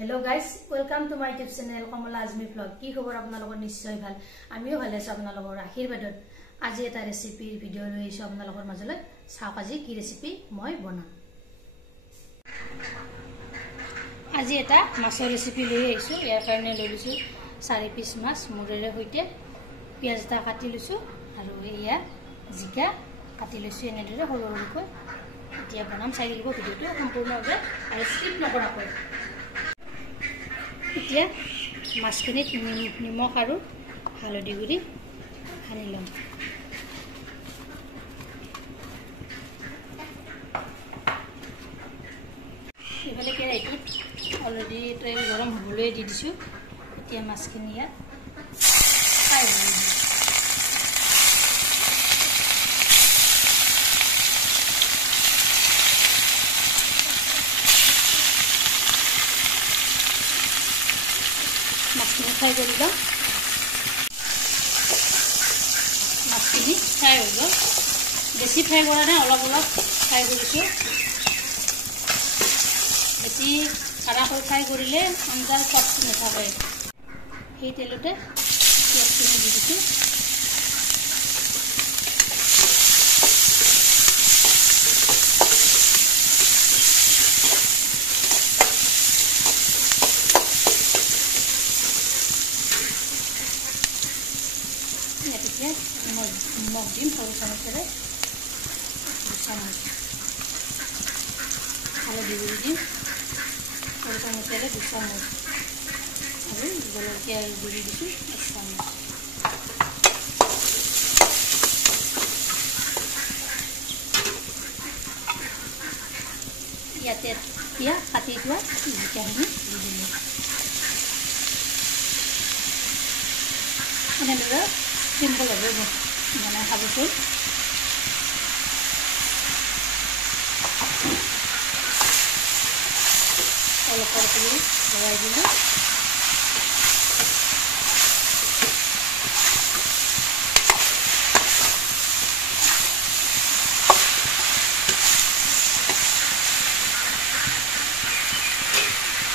Hello guys, welcome to my YouTube channel Kamala Azmi Vlog. কি খবৰ আপোনালোকৰ নিশ্চয় ভাল। আমিও ভালে আছো আপোনালোকৰ আশীৰ্বাদত। আজি এটা ৰেচিপি ভিডিও লৈ আহিছো আপোনালোকৰ মাজলৈ। চাওক আজি কি ৰেচিপি মই বনাম। আজি এটা মাছৰ ৰেচিপি লৈ আহিছো। ইয়াৰ কাৰণে লৈ লৈছো 4 পিস মাছ মুৰেৰে সৈতে পিয়াজ এটা কাটি লৈছো আৰু এয়া জিকা কাটি লৈছো এনেদৰে সৰু সৰুকৈ। এতিয়া বনাম চাই দিব ভিডিওটো সম্পূৰ্ণভাৱে আৰু স্কিপ নকৰাকৈ। এতিয়া মাছখিনিত নিমখ আৰু হালধি গুড়ি সানি লম। এইফালে কেৰাহীটোত অলৰেডি তেল গৰম হ'বলৈ দি দিছোঁ। এতিয়া মাছখিনি ইয়াত ফ্ৰাই হ'ব। মাছখিনি ফ্ৰাই কৰি লওঁ। মাছখিনি ফ্ৰাই হৈ গ'ল। বেছি ফ্ৰাই কৰা নাই, অলপ অলপ ফ্ৰাই কৰিছোঁ। বেছি কাঢ়াকৈ ফ্ৰাই কৰিলে আঞ্জাৰ সোৱাদটো নাথাকে। সেই তেলতে পিঁয়াজখিনি দি দিছোঁ। নিমখ দিম সৰু চামুচেৰে 2 চামুচ, হালধি গুড়ি দিম সৰু চামুচেৰে 2 চামুচ আৰু জলকীয়াৰ গুড়ি দিছোঁ 1 চামুচ। ইয়াতে এতিয়া কাটি থোৱা জিকাখিনি দি দিলোঁ। এনেদৰে চিম্পলভাৱে বনাই খাবচোন। অলপ কৰি লগাই দিলোঁ।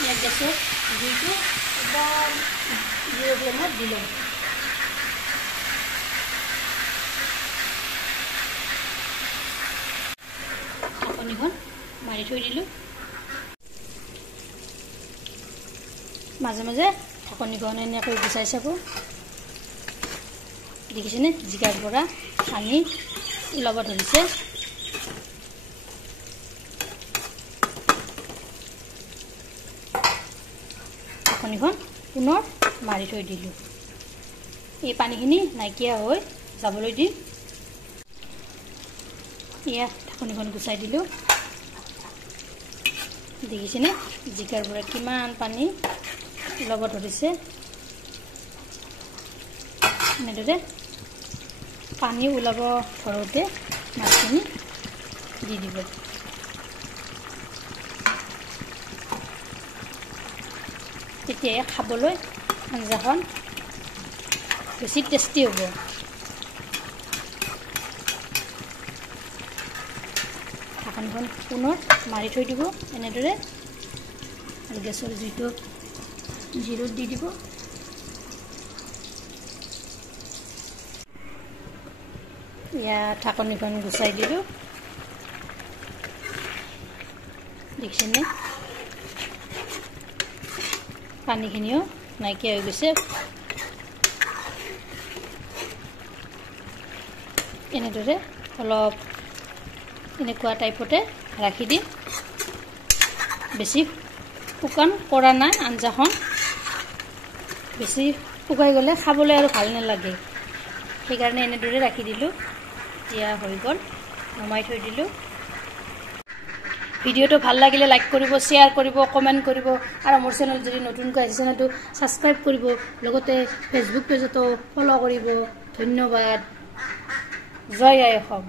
ইয়াত গেছৰ জুইটো একদম জিৰ' ফ্লেমত দিলোঁ। ঢাকনিখন মাৰি থৈ দিলোঁ। মাজে মাজে ঢাকনিখন এনেকৈ গুচাই চাব। দেখিছেনে জিকাৰ পৰা পানী ওলাব ধৰিছে। ঢাকনিখন পুনৰ মাৰি থৈ দিলোঁ। এই পানীখিনি নাইকিয়া হৈ যাবলৈ দিম। এয়া ঢাকনিখন গুচাই দিলোঁ। দেখিছেনে জিকাৰ পৰা কিমান পানী ওলাব ধৰিছে। এনেদৰে পানী ওলাব ধৰোঁতে মাছখিনি দি দিব। তেতিয়াই খাবলৈ আঞ্জাখন বেছি টেষ্টি হ'ব। ঢাকনিখন পুনৰ মাৰি থৈ দিব এনেদৰে আৰু গেছৰ জুইটো জিৰত দি দিব। ইয়াত ঢাকনিখন গুচাই দিলোঁ। দেখিছেনে পানীখিনিও নাইকিয়া হৈ গৈছে। এনেদৰে অলপ এনেকুৱা টাইপতে ৰাখি দিম। বেছি শুকান কৰা নাই আঞ্জাখন। বেছি শুকাই গ'লে খাবলৈ আৰু ভাল নালাগে। সেইকাৰণে এনেদৰে ৰাখি দিলোঁ। এতিয়া হৈ গ'ল, নমাই থৈ দিলোঁ। ভিডিঅ'টো ভাল লাগিলে লাইক কৰিব, শ্বেয়াৰ কৰিব, কমেণ্ট কৰিব আৰু মোৰ চেনেল যদি নতুনকৈ আহিছে চেনেলটো ছাবস্ক্ৰাইব কৰিব। লগতে ফেচবুক পেজতো ফ'ল' কৰিব। ধন্যবাদ। জয় আই অসম।